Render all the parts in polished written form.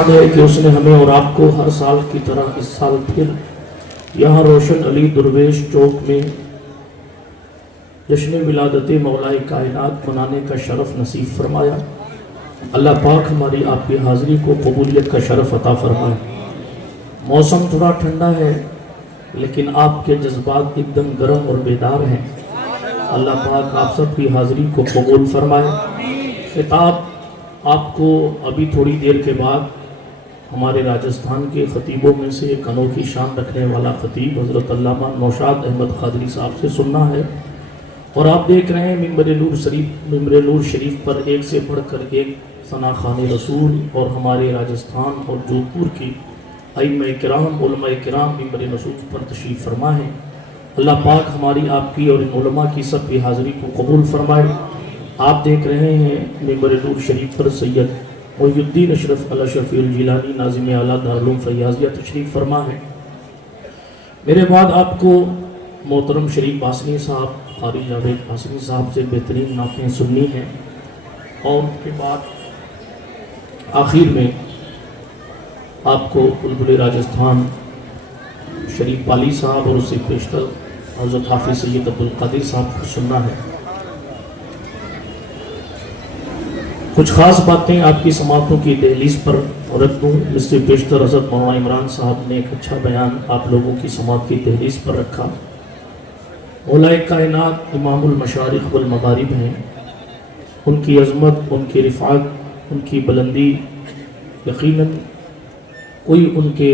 احسان ہے کہ اس نے ہمیں اور آپ کو ہر سال کی طرح اس سال پھر یہاں روشن علی درویش چوک میں جشن ولادت مولا کائنات منانے کا شرف نصیب فرمایا۔ اللہ پاک ہماری آپ کی حاضری کو قبولیت کا شرف عطا فرمائے۔ موسم تھوڑا ٹھنڈا ہے لیکن آپ کے جذبات ایک دم گرم اور بیدار ہیں۔ اللہ پاک آپ سب کی حاضری کو قبول فرمائے۔ خطاب آپ کو ابھی تھوڑی دیر کے بعد ہمارے راجستھان کے خطیبوں میں سے ایک انوکھی شان رکھنے والا خطیب حضرت علامہ نوشاد احمد قادری صاحب سے سننا ہے، اور آپ دیکھ رہے ہیں ممبر نور شریف پر ایک سے بڑھ کر ایک ثنا خوان رسول اور ہمارے راجستھان اور جودھ پور کی ائمہ کرام علماء کرام ممبر رسول پر تشریف فرما ہے۔ اللہ پاک ہماری آپ کی اور ان علماء کی سب کی حاضری کو قبول فرمائے۔ آپ دیکھ رہے ہیں ممبر نور شریف پر سید محی الدین اشرف علی شفیع الجیلانی ناظم اعلیٰ دارالعلوم فیاضیہ تشریف فرما ہے۔ میرے بعد آپ کو محترم شریف باسنی صاحب قاری جاوید باسنی صاحب سے بہترین نعتیں سننی ہیں، اور اس کے بعد آخر میں آپ کو بلبل راجستھان شریف پالی صاحب اور اس سے پیشتر حضرت حافظ سید عبدالقادر صاحب کو سننا ہے۔ کچھ خاص باتیں آپ کی سماعتوں کی دہلیز پر رکھ دوں۔ اس سے پیشتر حضرت مولانا عمران صاحب نے ایک اچھا بیان آپ لوگوں کی سماعت کی دہلیز پر رکھا۔ مولا کائنات امام المشارق والمغارب ہیں، ان کی عظمت، ان کی رفعت، ان کی بلندی، یقیناً کوئی ان کے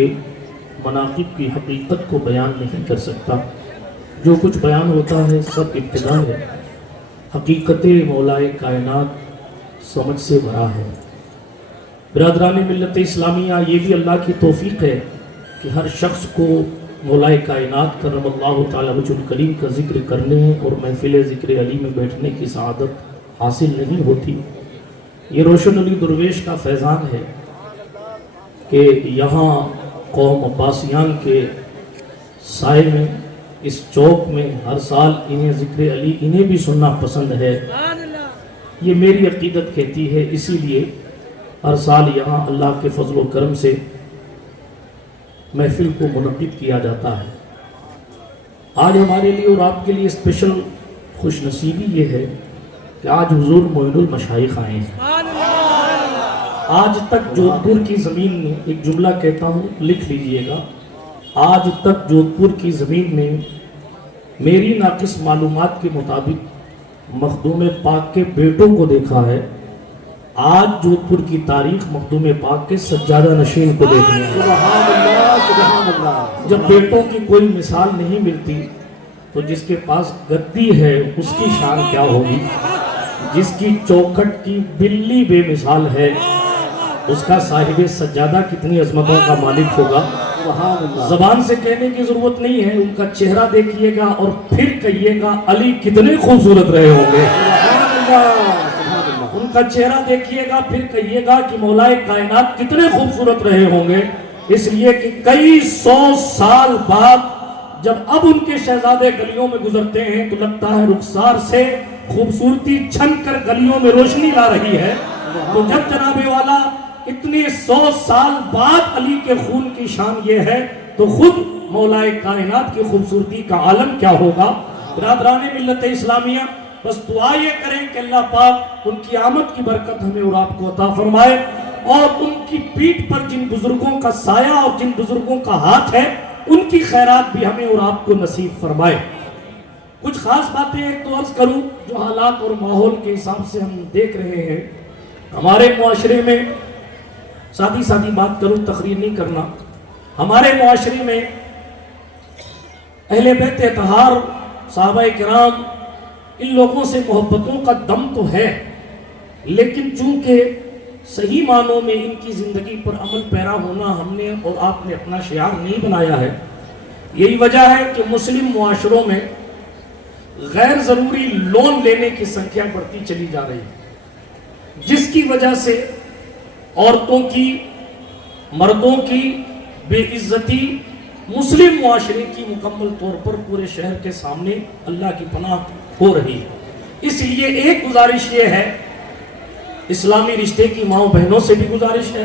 مناقب کی حقیقت کو بیان نہیں کر سکتا۔ جو کچھ بیان ہوتا ہے سب ابتدا ہے، حقیقت مولا کائنات سمجھ سے بھرا ہے۔ برادران ملت اسلامیہ، یہ بھی اللہ کی توفیق ہے کہ ہر شخص کو مولا کائنات کرم اللہ تعالی وجہ الکریم کا ذکر کرنے اور محفل ذکر علی میں بیٹھنے کی سعادت حاصل نہیں ہوتی۔ یہ روشن علی درویش کا فیضان ہے کہ یہاں قوم عباسیان کے سائے میں اس چوک میں ہر سال انہیں ذکر علی انہیں بھی سننا پسند ہے۔ یہ میری عقیدت کہتی ہے، اسی لیے ہر سال یہاں اللہ کے فضل و کرم سے محفل کو منعقد کیا جاتا ہے۔ آج ہمارے لیے اور آپ کے لیے اسپیشل خوش نصیبی یہ ہے کہ آج حضور معین المشائخ آئے ہیں۔ آج تک جودھ پور کی زمین میں ایک جملہ کہتا ہوں، لکھ لیجئے گا، آج تک جودھ پور کی زمین میں میری ناقص معلومات کے مطابق مخدوم پاک کے بیٹوں کو دیکھا ہے۔ آج جودھ پور کی تاریخ مخدوم پاک کے سجادہ نشین کو دیکھنے ہے۔ سبحان اللہ۔ جب بیٹوں کی کوئی مثال نہیں ملتی تو جس کے پاس گدی ہے اس کی شان کیا ہوگی؟ جس کی چوکھٹ کی بلی بے مثال ہے اس کا صاحب سجادہ کتنی عظمتوں کا مالک ہوگا۔ زبان سے کہنے کی ضرورت نہیں ہے، ان کا چہرہ دیکھیے گا اور پھر کہیے گا علی کتنے خوبصورت رہے ہوں گے۔ ان کا چہرہ دیکھیے گا پھر کہیے گا کہ مولا کائنات کتنے خوبصورت رہے ہوں گے۔ اس لیے کہ کئی سو سال بعد جب اب ان کے شہزادے گلیوں میں گزرتے ہیں تو لگتا ہے رخسار سے خوبصورتی چھن کر گلیوں میں روشنی لا رہی ہے۔ تو جب جناب والا اتنے 100 سال بعد علی کے خون کی شان یہ ہے تو خود مولا کائنات کی خوبصورتی کا عالم کیا ہوگا۔ برادران ملت اسلامیہ، بس دعا یہ کریں کہ اللہ پاک ان کی آمد کی برکت ہمیں اور آپ کو عطا فرمائے، اور ان کی پیٹھ پر جن بزرگوں کا سایہ اور جن بزرگوں کا ہاتھ ہے ان کی خیرات بھی ہمیں اور آپ کو نصیب فرمائے۔ کچھ خاص باتیں ایک تو عرض کروں جو حالات اور ماحول کے حساب سے ہم دیکھ رہے ہیں ہمارے معاشرے میں۔ سادی بات کروں، تقریر نہیں کرنا۔ ہمارے معاشرے میں اہل بیت اطہار صحابہ کرام ان لوگوں سے محبتوں کا دم تو ہے، لیکن چونکہ صحیح معنوں میں ان کی زندگی پر عمل پیرا ہونا ہم نے اور آپ نے اپنا شعار نہیں بنایا ہے۔ یہی وجہ ہے کہ مسلم معاشروں میں غیر ضروری لون لینے کی سنکھیا بڑھتی چلی جا رہی ہے، جس کی وجہ سے عورتوں کی، مردوں کی بے عزتی مسلم معاشرے کی مکمل طور پر پورے شہر کے سامنے اللہ کی پناہ ہو رہی ہے۔ اس لیے ایک گزارش یہ ہے، اسلامی رشتے کی ماؤں بہنوں سے بھی گزارش ہے،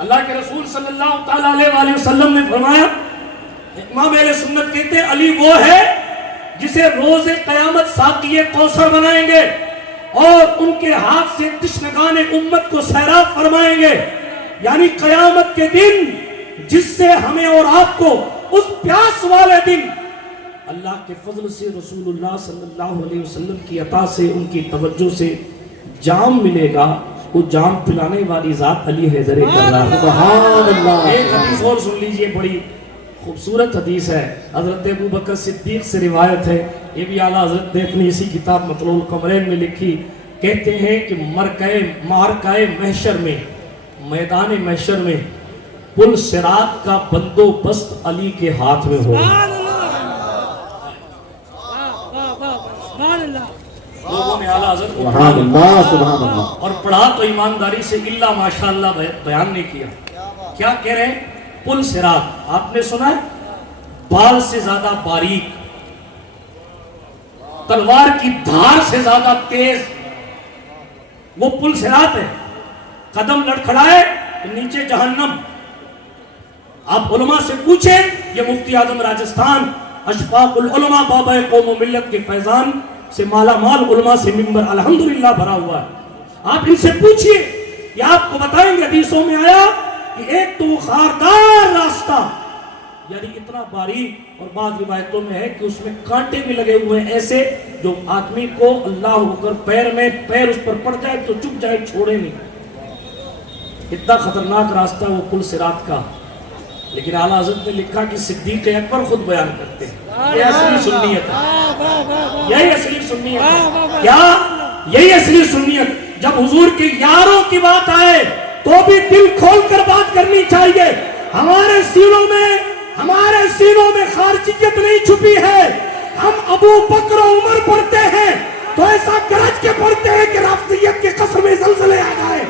اللہ کے رسول صلی اللہ تعالیٰ علیہ وسلم نے فرمایا، امام اہل سنت کہتے ہیں علی وہ ہے جسے روز قیامت ساقی کوثر بنائیں گے اور ان کے ہاتھ سے تشنگان امت کو سیراب فرمائیں گے، یعنی قیامت کے دن جس سے ہمیں اور آپ کو اس پیاس والے دن اللہ کے فضل سے، رسول اللہ صلی اللہ علیہ وسلم کی عطا سے، ان کی توجہ سے جام ملے گا، وہ جام پلانے والی ذات علی حیدر کرار۔ سبحان اللہ۔ ایک حدیث اور سن لیجئے، بڑی خوبصورت حدیث ہے، حضرت ابوبکر صدیق سے روایت ہے، یہ بھی اعلیٰ حضرت نے اپنی اسی کتاب مطلوع القمرین میں لکھی، کہتے ہیں کہ معرکہ محشر میں، میدان محشر میں پل صراط کا بندوبست علی کے ہاتھ میں ہوگا۔ لوگوں نے اعلیٰ حضرت کو سبحان اللہ، سبحان اللہ۔ اور پڑھا تو ایمانداری سے الا ماشاءاللہ بیان نہیں کیا۔ کیا کہہ رہے ہیں؟ پل صراط، آپ نے سنا ہے؟ بال سے زیادہ باریک، تلوار کی دھار سے زیادہ تیز وہ پل صراط ہے، قدم لڑکھڑائے تو نیچے جہنم۔ آپ علماء سے پوچھیں، یہ مفتی اعظم راجستھان اشفاق العلماء بابا قوم و ملت کے فیضان سے مالا مال علماء سے منبر الحمدللہ بھرا ہوا ہے، آپ ان سے پوچھئے، یہ آپ کو بتائیں گے حدیثوں میں آیا کہ ایک تو وہ خاردار راستہ، یعنی اتنا باریک، اور بعض روایتوں میں ہے کہ اس میں کانٹے بھی لگے ہوئے ہیں ایسے جو آدمی کو اللہ اکبر پیر اس پر پڑ جائے تو چپ جائے، چھوڑے نہیں، اتنا خطرناک راستہ وہ پل صراط کا۔ لیکن اعلیٰ حضرت نے لکھا کہ صدیق اکبر خود بیان کرتے ہیں، یہ اصلی سنیت ہے، یہی اصلی سنیت ہے۔ کیا؟ یہی اصلی سنیت، جب حضور کے یاروں کی بات آئے تو بھی دل کھول کر بات کرنی چاہیے۔ ہمارے سینوں میں خارجیت نہیں چھپی ہے، ہم ابو بکر و عمر پڑھتے ہیں تو ایسا گرج کے پڑھتے ہیں کہ رافضیت کے قصر میں زلزلے آ جائے،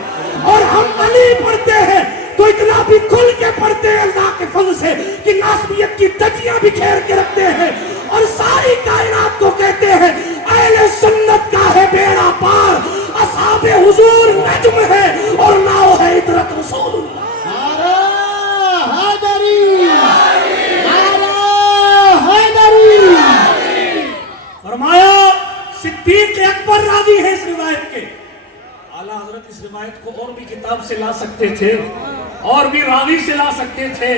اور ہم علی پڑھتے ہیں تو اتنا بھی کھل کے پڑھتے ہیں اللہ کے فضل سے کہ ناسبیت کی دجیاں بھی کھیر کے رکھتے ہیں، اور ساری کائنات کو کہتے ہیں اہل سنت کا ہے بیڑا پار، اصحاب حضور نجم ہے اور ناؤ ہے عطرت رسول اللہ۔ فرمایا صدیق اکبر راضی ہے اس روایت کے۔ اعلیٰ حضرت اس روایت کو اور بھی کتاب سے لا سکتے تھے، اور بھی راوی سے لا سکتے تھے،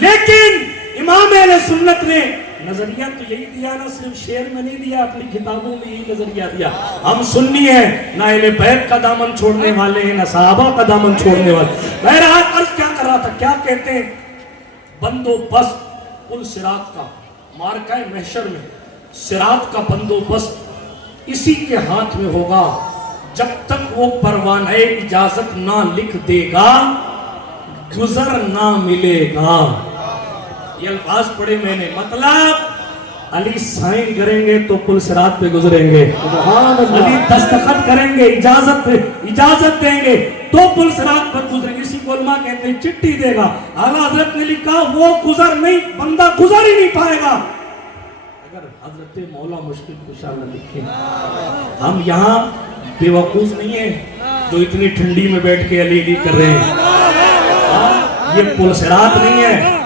لیکن امام اہل سنت نے نظریہ تو یہی دیا، نہ صرف شعر میں نہیں دیا، اپنی کتابوں میں یہی نظریہ دیا۔ ہم سنی ہیں، نہ اہل بیت کا دامن چھوڑنے والے ہیں، نہ صحابہ کا دامن چھوڑنے والے۔ بہرحال عرض کیا کر رہا تھا، کیا کہتے ہیں؟ بندوبست پل صراط کا، معرکہ محشر میں صراط کا بندوبست اسی کے ہاتھ میں ہوگا جب تک وہ پروانہ اجازت نہ لکھ دے گا، گزر نہ ملے گا۔ یہ الفاظ پڑھے میں نے، مطلب علی سائن کریں گے تو پل صراط پہ گزریں گے، علی دستخط کریں گے، اجازت دیں گے تو پل صراط پر گزریں گے۔ اسی کو علماء کہتے ہیں چٹھی دے گا۔ اعلیٰ حضرت نے لکھا وہ گزر نہیں، بندہ گزر ہی نہیں پائے گا اگر حضرت مولا مشکل کشا نہ لکھیں۔ ہم یہاں بے وقوف نہیں ہیں جو اتنی ٹھنڈی میں بیٹھ کے علی علی کر رہے ہیں، یہ پل صراط نہیں ہے،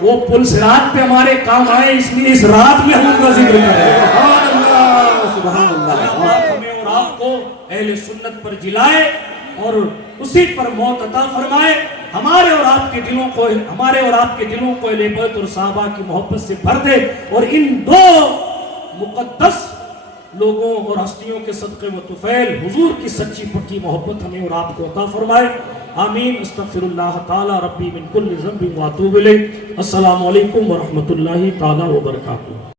وہ پل صراط پہ ہمارے کام آئے، اس لیے اس رات میں ہم ان کا ذکر کر رہے ہیں۔ سبحان اللہ، سبحان اللہ۔ اللہ ہمیں اور آپ کو اہل سنت پر جلائے اور اسی پر موت عطا فرمائے، ہمارے اور آپ کے دلوں کو اہل بیت اور صحابہ کی محبت سے بھر دے، اور ان دو مقدس لوگوں اور ہستیوں کے صدقے و طفیل حضور کی سچی پکی محبت ہمیں اور آپ کو عطا فرمائے۔ آمین۔ استغفر اللہ تعالی ربی من کل ذنب و اتوب الیہ۔ السلام علیکم ورحمۃ اللہ تعالی وبرکاتہ۔